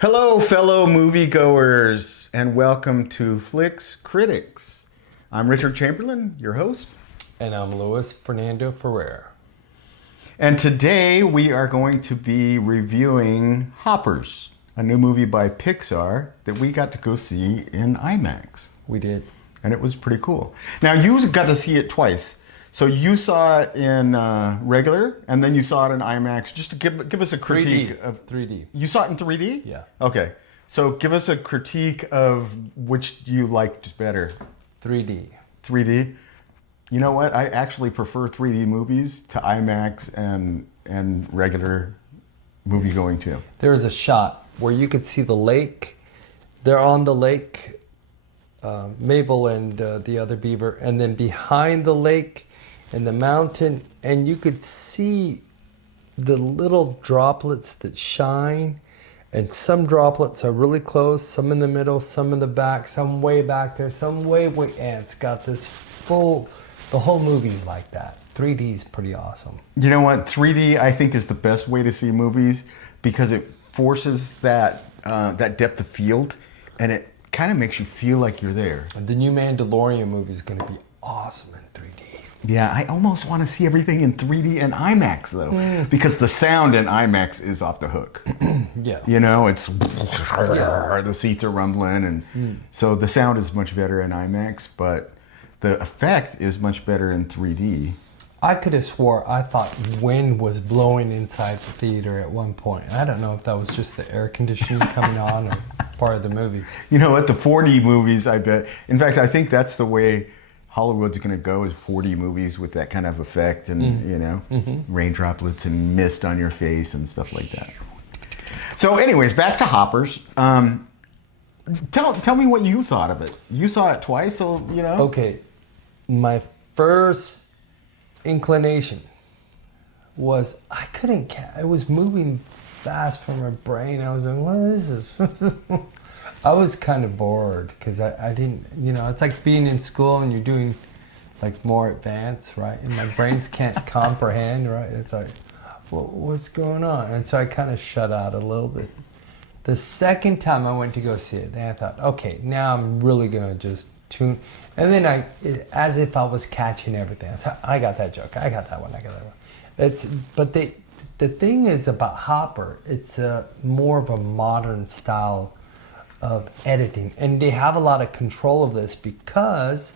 Hello, fellow moviegoers, and welcome to FlixCritiques. I'm Richard Chamberlain, your host. And I'm Luis Fernando Ferrer. And today we are going to be reviewing Hoppers, a new movie by Pixar that we got to go see in IMAX. We did. And it was pretty cool. Now, you got to see it twice. So you saw it in regular, and then you saw it in IMAX. Just to give us a critique 3D. of 3D. You saw it in 3D? Yeah. Okay. So give us a critique of which you liked better. 3D. 3D. You know what? I actually prefer 3D movies to IMAX and regular movie going too. There was a shot where you could see the lake. They're on the lake, Mabel and the other beaver, and then behind the lake and the mountain, and you could see the little droplets that shine, and some droplets are really close, some in the middle, some in the back, some way back there, some way, and it's got this full, the whole movie's like that. 3D is pretty awesome. You know what? 3D I think is the best way to see movies because it forces that depth of field, and it kind of makes you feel like you're there. The new Mandalorian movie is going to be awesome in 3D. Yeah, I almost want to see everything in 3D and IMAX though, because the sound in IMAX is off the hook. Yeah. You know, it's the seats are rumbling, and so the sound is much better in IMAX, but the effect is much better in 3D. I could have swore I thought wind was blowing inside the theater at one point. I don't know if that was just the air conditioning coming on or part of the movie. You know what? The 4D movies, I bet. In fact, I think that's the way Hollywood's going to go, is 4D movies with that kind of effect and, you know, rain droplets and mist on your face and stuff like that. So anyways, back to Hoppers. Tell me what you thought of it. You saw it twice, so, you know. Okay, my first inclination was I couldn't it was moving fast from my brain. I was like, what is this? I was kind of bored because I didn't, you know, it's like being in school and you're doing like more advanced, right? And my brains can't comprehend, right? It's like, what's going on? And so I kind of shut out a little bit. The second time I went to go see it, then I thought, okay, now I'm really going to just tune. And then as if I was catching everything. I got that joke. I got that one. I got that one. But the thing is about Hopper, it's more of a modern style of editing, and they have a lot of control of this because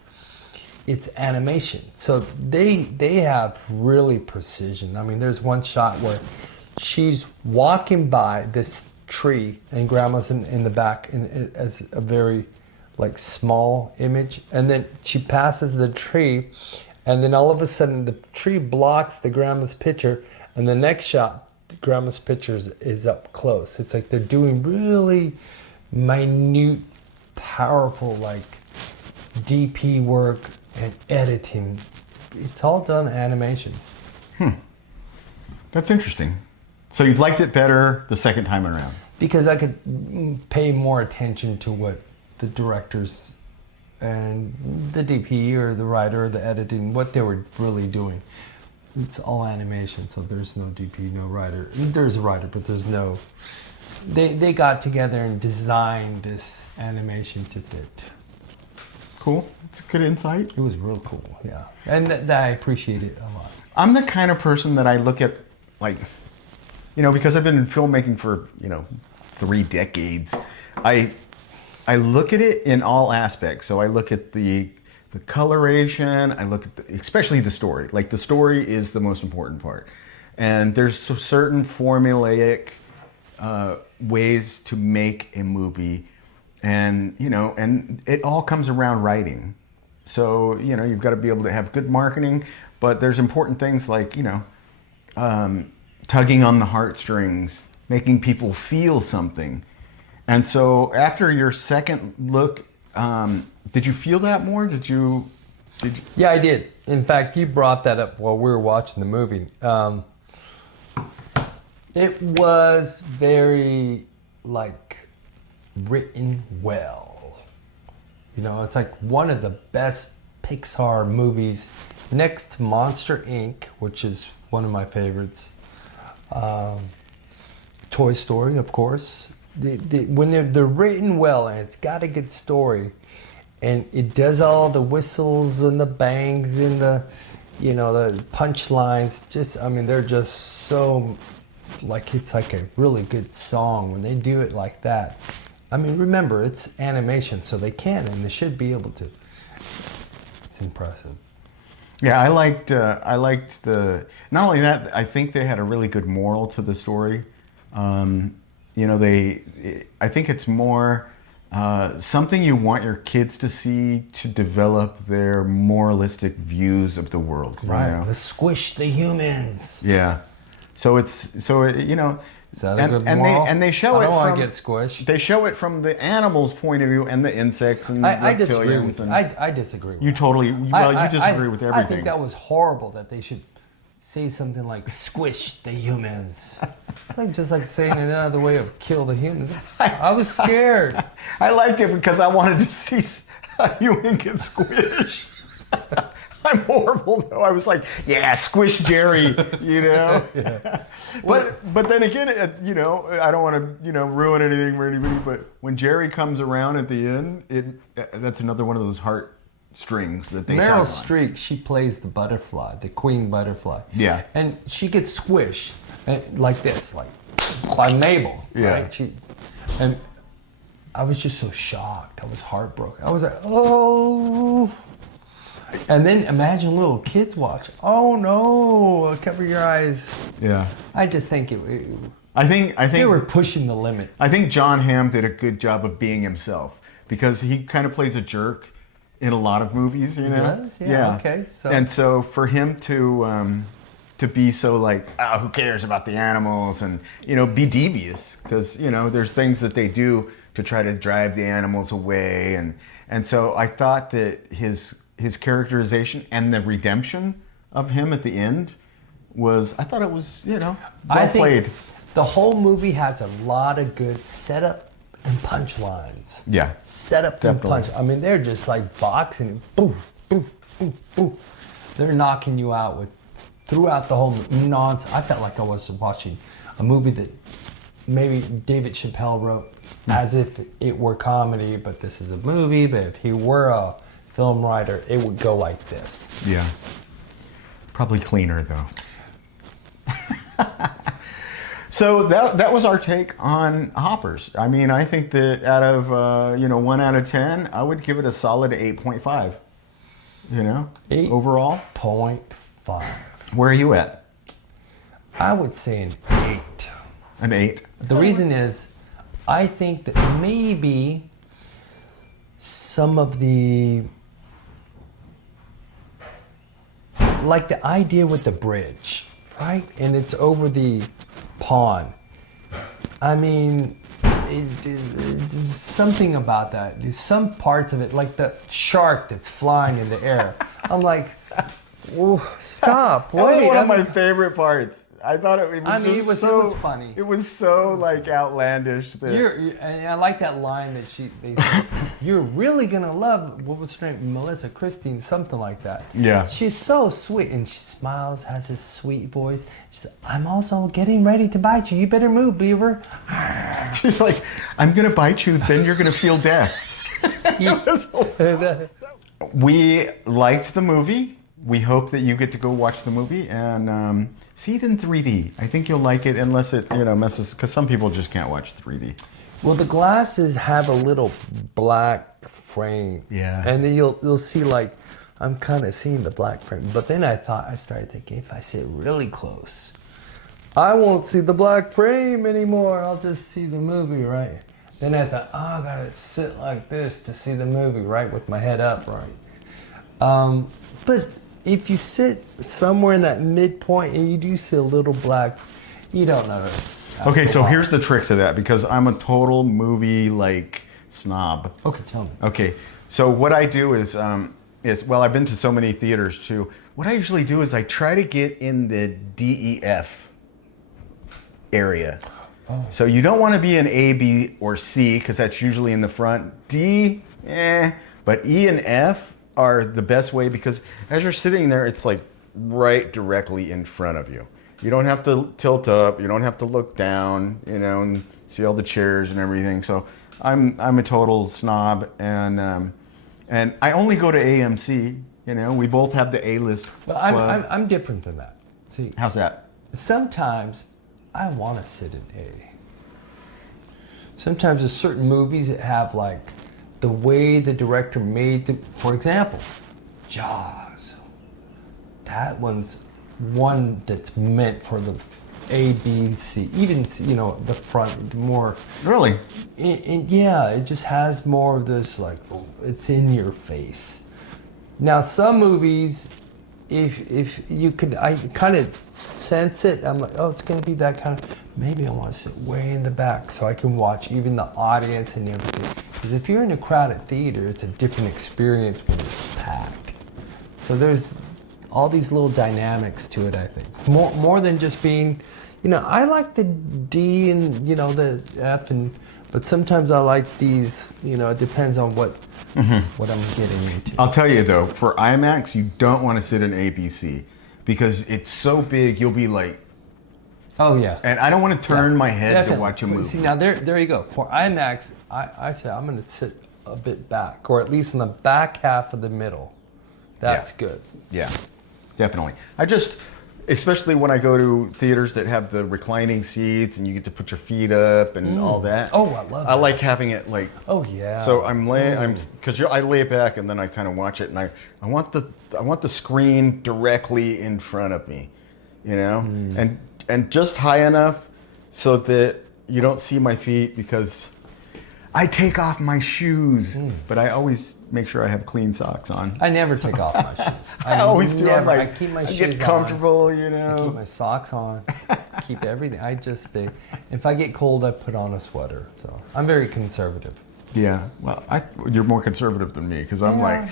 it's animation. So they have really precision. I mean, there's one shot where she's walking by this tree and grandma's in the back as a very like small image, and then she passes the tree, and then all of a sudden the tree blocks the grandma's picture, and the next shot the grandma's picture is up close. It's like they're doing really minute, powerful, like DP work and editing. It's all done animation. That's interesting. So you liked it better the second time around? Because I could pay more attention to what the directors and the DP or the writer or the editing, what they were really doing. It's all animation, so there's no DP, no writer. There's a writer, but there's no... They got together and designed this animation to fit. Cool. It's a good insight. It was real cool, yeah. And I appreciate it a lot. I'm the kind of person that I look at, like, you know, because I've been in filmmaking for, you know, 3 decades. I look at it in all aspects. So I look at the coloration, I look at especially the story. Like, the story is the most important part. And there's certain formulaic ways to make a movie, and, you know, and it all comes around writing. So, you know, you've got to be able to have good marketing, but there's important things like, you know, tugging on the heartstrings, making people feel something. And so after your second look, did you feel that more? Did you? Yeah, I did. In fact, you brought that up while we were watching the movie. It was very, like, written well. You know, it's like one of the best Pixar movies next to Monster Inc., which is one of my favorites. Toy Story, of course. when they're written well and it's got a good story, and it does all the whistles and the bangs and the, you know, the punchlines. Just, I mean, they're just so, like, it's like a really good song when they do it like that. I mean, remember, it's animation, so they can and they should be able to. It's impressive. Yeah, I liked the. Not only that, I think they had a really good moral to the story. You know, I think it's more something you want your kids to see to develop their moralistic views of the world. Right. You know? Let's squish the humans. Yeah. You know. Is that a good moral? And they show I it don't want from, to get squished. They show it from the animal's point of view and the insects and the I disagree reptilians. with And I disagree with you that. totally, well, you disagree with everything. I think that was horrible that they should say something like squish the humans. It's like just like saying another way of kill the humans. I was scared. I liked it because I wanted to see a human get squished. I'm horrible though. I was like, yeah, squish Jerry, you know. Yeah. But then again, you know, I don't want to, you know, ruin anything for anybody. But when Jerry comes around at the end, that's another one of those heartstrings that they. Meryl Streep, she plays the butterfly, the queen butterfly. Yeah. And she gets squished like this, like by Mabel. Yeah. Right? And I was just so shocked. I was heartbroken. I was like, oh. And then imagine little kids watch. Oh no! Cover your eyes. Yeah. I just think I think they were pushing the limit. I think John Hamm did a good job of being himself because he kind of plays a jerk in a lot of movies. You know. He does? Yeah. Okay. So for him to be so like, oh, who cares about the animals, and you know, be devious because you know there's things that they do to try to drive the animals away, and so I thought that his characterization and the redemption of him at the end I thought it was, you know, well played. The whole movie has a lot of good setup and punchlines. Yeah. Setup definitely. and punch. I mean, they're just like boxing. Boom, boom, boom, boom. They're knocking you out with throughout the whole nonsense. I felt like I was watching a movie that maybe David Chappelle wrote as if it were comedy, but this is a movie. But if he were a film writer, it would go like this. Yeah. Probably cleaner though. So that was our take on Hoppers. I mean, I think that out of 1 out of 10, I would give it a solid 8.5. You know, 8 overall. 0.5. Where are you at? I would say an 8. An 8. The reason is, I think that maybe some of the, like the idea with the bridge, right? And it's over the pond. I mean, it's something about that. There's some parts of it, like the shark that's flying in the air. I'm like, oh, stop, wait. That was one of my favorite parts. I thought it was it was funny. It was so like outlandish. And I like that line that they said, you're really gonna love, what was her name, Melissa Christine, something like that. Yeah. She's so sweet, and she smiles, has this sweet voice. She said, I'm also getting ready to bite you. You better move, Beaver. She's like, I'm gonna bite you, then you're gonna feel death. We liked the movie. We hope that you get to go watch the movie and see it in 3D. I think you'll like it, unless it messes, because some people just can't watch 3D. Well, the glasses have a little black frame. Yeah. And then you'll see, like, I'm kind of seeing the black frame. But then I started thinking, if I sit really close, I won't see the black frame anymore. I'll just see the movie, right? Then I thought, I gotta sit like this to see the movie, right, with my head up, right? But if you sit somewhere in that midpoint and you do see a little black, you don't notice. Okay, so here's the trick to that, because I'm a total movie like snob. Okay, tell me. Okay, so what I do is well, I've been to so many theaters too. What I usually do is I try to get in the DEF area. Oh. So you don't want to be in A, B, or C, because that's usually in the front. D, but E and F are the best way, because as you're sitting there, it's like right directly in front of you. You don't have to tilt up, you don't have to look down, and see all the chairs and everything. So I'm a total snob, and I only go to AMC. You know, we both have the A-list But club. I'm different than that. See, How's that? sometimes I want to sit in A. Sometimes there's certain movies that have like the way the director made the, for example, Jaws. That one's one that's meant for the A, B, C, even you know the front, the more. Really? Yeah, it just has more of this like it's in your face. Now some movies, if you could, I kind of sense it. I'm like, oh, it's gonna be that kind of. Maybe I want to sit way in the back so I can watch even the audience and everything. Because if you're in a crowded theater, it's a different experience when it's packed. So there's all these little dynamics to it, I think. More than just being, you know, I like the D and, you know, the F, but sometimes I like these, you know, it depends on what I'm getting into. I'll tell you though, for IMAX, you don't want to sit in ABC because it's so big. You'll be like, oh yeah. and I don't want to turn my head Definitely. to watch a movie. See, now there you go. For IMAX, I say I'm going to sit a bit back, or at least in the back half of the middle. That's good. Yeah, definitely. Especially when I go to theaters that have the reclining seats and you get to put your feet up and all that. Oh, I love that. I like having it like. Oh yeah. So I lay it back and then I kind of watch it, and I want the screen directly in front of me, you know, and just high enough so that you don't see my feet, because I take off my shoes, but I always make sure I have clean socks on. I never take off my shoes. I always do. I'm like, I keep my I shoes get comfortable, on. you know. I keep my socks on. Keep everything. I just stay. If I get cold, I put on a sweater. So I'm very conservative. Yeah, well, you're more conservative than me, because I'm like,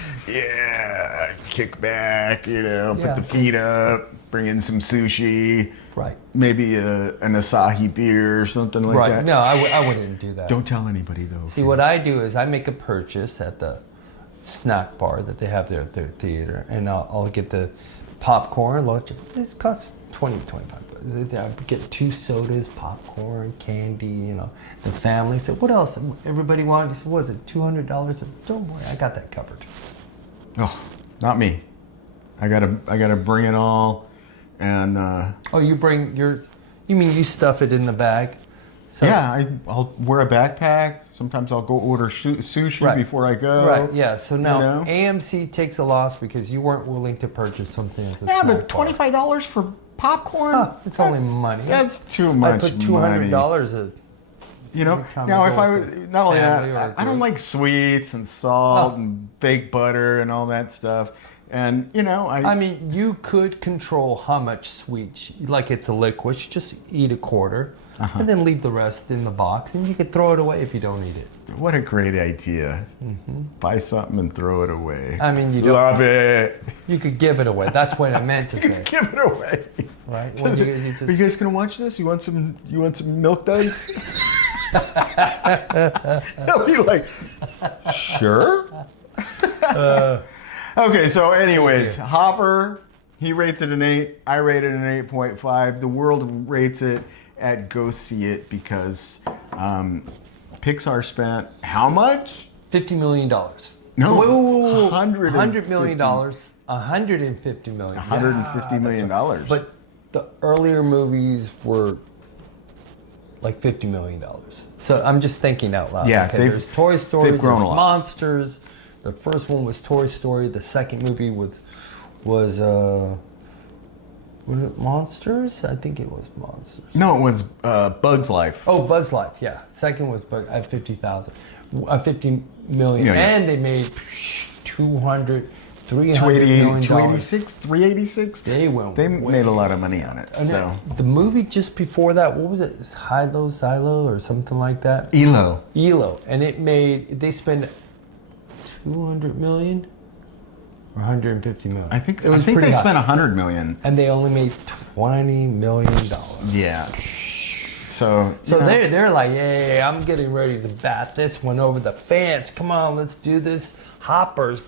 kick back, you know, put the feet up, bring in some sushi, right? Maybe an Asahi beer or something like that. Right? No, I wouldn't do that. Don't tell anybody though. See, what I do is I make a purchase at the snack bar that they have there at their theater, and I'll get the popcorn. This costs $20, $25. I get 2 sodas, popcorn, candy, you know. The family said, what else? Everybody wanted. I said, what is it, $200? I said, don't worry, I got that covered. Oh, not me. I gotta bring it all, and oh, you bring your? You mean you stuff it in the bag? So, yeah, I'll wear a backpack. Sometimes I'll go order sushi before I go. Right. Yeah. So now you know? AMC takes a loss because you weren't willing to purchase something at the snack bar. but $25 for popcorn? It's only money. That's too much. I put $200 you know, now if not only that, I don't like sweets and salt and baked butter and all that stuff. And you know, I mean, you could control how much sweets, like it's a liquid, just eat a quarter, and then leave the rest in the box, and you could throw it away if you don't eat it. What a great idea! Buy something and throw it away. I mean, you don't love it. You could give it away. That's what I meant to say. Give it away. Right? When you just... Are you guys gonna watch this? You want some milk duds? He'll be like, sure. Okay, so anyways, Hopper, he rates it an 8. I rate it an 8.5. The world rates it at go see it because Pixar spent how much? $50 million. No, $100 million. $150 million. $150 million. But the earlier movies were like $50 million. So I'm just thinking out loud. Yeah, okay, there's Toy Story, there's Monsters. The first one was Toy Story. The second movie was it Monsters? I think it was Monsters. No, it was Bug's Life. Oh, Bug's Life. Yeah, second was at 50 million, and they made 200, 300 million. 286, 386. They made a lot of money on it. So the movie just before that, what was it? Silo or something like that. ELO, and they spent 200 million or 150 million. I think they spent 100 million, and they only made $20 million. Yeah. So they're like, hey, I'm getting ready to bat this one over the fence. Come on, let's do this. Hoppers.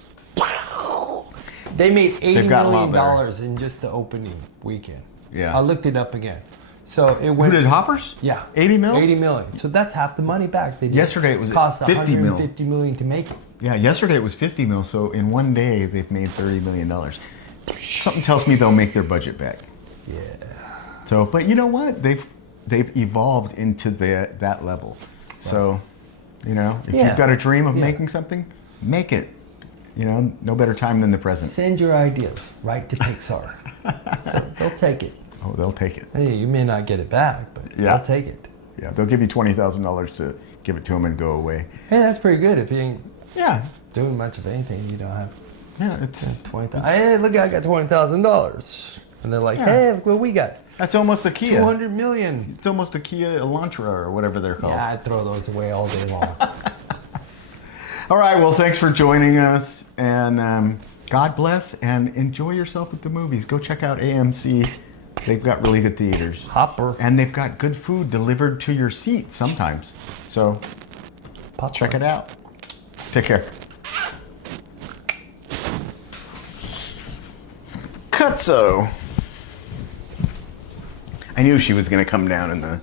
They made $80 million in just the opening weekend. Yeah. I looked it up again. So it Who went. did Hoppers? Yeah. 80 mil? 80 million. So that's half the money back. They did. Yesterday it was cost 50 mil. 150 million to make it. Yeah, yesterday it was 50 mil. So in one day they've made $30 million. Something tells me they'll make their budget back. Yeah. So, but you know what? They've evolved into that level. Right. So, you know, if you've got a dream of making something, make it. You know, no better time than the present. Send your ideas right to Pixar. They'll take it. Oh, they'll take it. Hey, you may not get it back, but they'll take it. Yeah, they'll give you $20,000 to give it to them and go away. Hey, that's pretty good if you ain't doing much of anything. You don't have. Yeah, it's $20,000. Hey, look, I got $20,000, and they're like, hey, what we got? That's almost a Kia. 200 million. It's almost a Kia Elantra or whatever they're called. Yeah, I'd throw those away all day long. All right, well, thanks for joining us, and God bless, and enjoy yourself with the movies. Go check out AMC. They've got really good theaters. Hopper. And they've got good food delivered to your seat sometimes. So check it out. Take care. Cutso. I knew she was going to come down in the